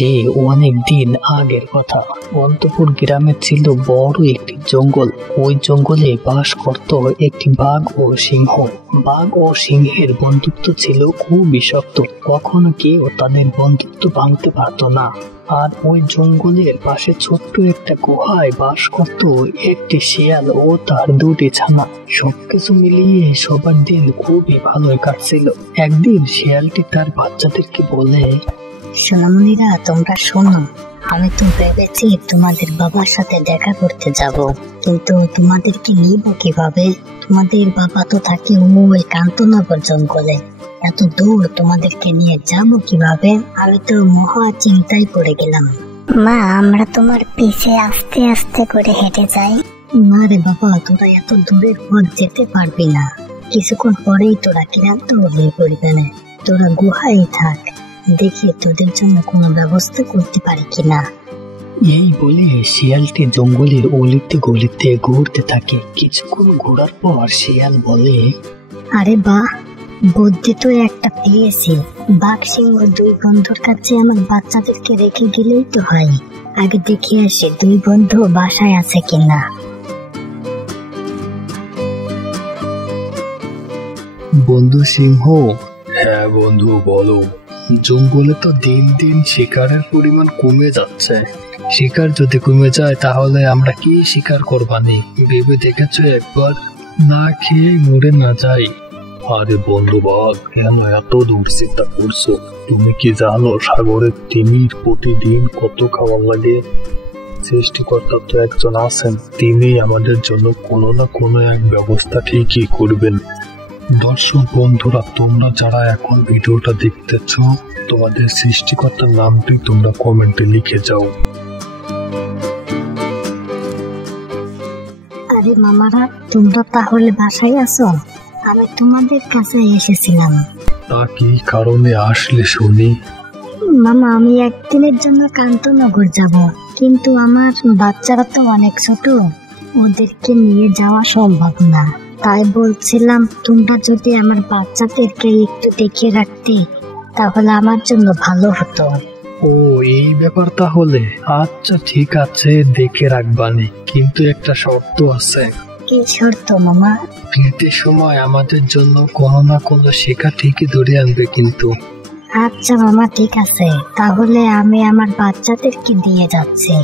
সে অনেক দিন আগের কথা। অন্তপুর গ্রামে ছিল বড় একটি জঙ্গল। ওই জঙ্গলে বাস করত একটি বাঘ ও সিংহ। বাঘ ও সিংহের বন্ধুত্ব ছিল খুব বিষাক্ত। কখনো কেউ তাদের বন্ধুত্ব ভাঙতে পারত না। আর ওই জঙ্গলের পাশে ছোট্ট একটা গুহায় বাস করত একটি শিয়াল ও তার দুটি ছানা। সবকিছু মিলিয়ে সবার দিন খুবই ভালোই কাটছিল। একদিন শিয়ালটি তার বাচ্চাদেরকে বলে, সোনামণিরা, তোমরা শোনো, আমি তো ভেবেছি তোমাদের বাবার সাথে দেখা করতে যাব, কিন্তু তোমাদেরকে নিব কিভাবে? তোমাদের বাবা তো থাকে ওই কান্তনগর জঙ্গলে। এত দূর তোমাদেরকে নিয়ে যাব কিভাবে? আমি তো মহা চিন্তায় পড়ে গেলাম। মা, আমরা তোমার পিছে আস্তে আস্তে করে হেঁটে যাই। না রে বাবা, তোরা এত দূরের পথ যেতে পারবি না। কিছুক্ষণ পরেই তোরা ক্লান্ত হয়ে পড়বে না। তোরা গুহায় থাক, দেখি তোদের জন্য কোনো ব্যবস্থা করতে পারি কিনা। এই বলে শিয়ালটি জঙ্গলের অলিতে গলিতে ঘুরতে থাকে। কিছুক্ষণ ঘোরার পর শিয়াল বলে, আরে বাহ, বুদ্ধি তো একটা পেয়েছি। বাঘ সিংহ দুই বন্ধুর কাছে আমার বাচ্চাদেরকে রেখে দিলেই তো হয়। আগে দেখে আসি দুই বন্ধু বাসায় আছে কিনা। বন্ধু সিংহ। হ্যাঁ বন্ধু, বলো। জঙ্গলে তো দিন দিন শিকারের পরিমাণ কমে যাচ্ছে। শিকার যদি কমে যায় তাহলে আমরা কি শিকার করবানি? ভেবে দেখেছো একবার? না খেয়ে মরে না যাই। আরে বন্ধু বাঘ, কেন এত দুশ্চিন্তা করছো? তুমি কি জানো সাগরের তিমির প্রতিদিন কত খাবার লাগে? সৃষ্টিকর্তা তো একজন আছেন, তিনি আমাদের জন্য কোনো না কোনো এক ব্যবস্থা ঠিকই করবেন। দর্শক বন্ধুরা, তোমরা যারা এখন ভিডিওটা দেখতেছ, তোমাদের সৃষ্টিকর্তার নামটি তোমরা কমেন্টে লিখে যাও। আরে মামারা, তোমরা তাহলে বাসায় আছো? আমি তোমাদের কাছে এসেছিলাম। তা কি কারণে আসলে শুনি? মামা, আমি একদিনের জন্য কান্তনগর যাব, কিন্তু আমার বাচ্চারা তো অনেক ছোট, ওদেরকে নিয়ে যাওয়া সম্ভব না। তাই বলছিলাম, তোমরা যদি আমার বাচ্চাদেরকে একটু দেখে রাখতে তাহলে আমার জন্য ভালো হতো। ও, এই ব্যাপার তাহলে। আচ্ছা ঠিক আছে, দেখে রাখবানি, কিন্তু একটা শর্ত আছে। কি শর্ত মামা? ফিরতে সময় আমাদের জন্য কোনো না কোনো শিকার ঠিকই ধরে আনবে কিন্তু। আচ্ছা মামা, ঠিক আছে, তাহলে আমি আমার বাচ্চাদেরকে দিয়ে যাচ্ছি।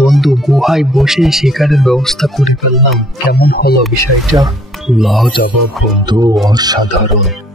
বন্ধু, গুহায় বসে শিকারের ব্যবস্থা করে ফেললাম। কেমন হলো বিষয়টা? লাজবাব বন্ধু, অসাধারণ।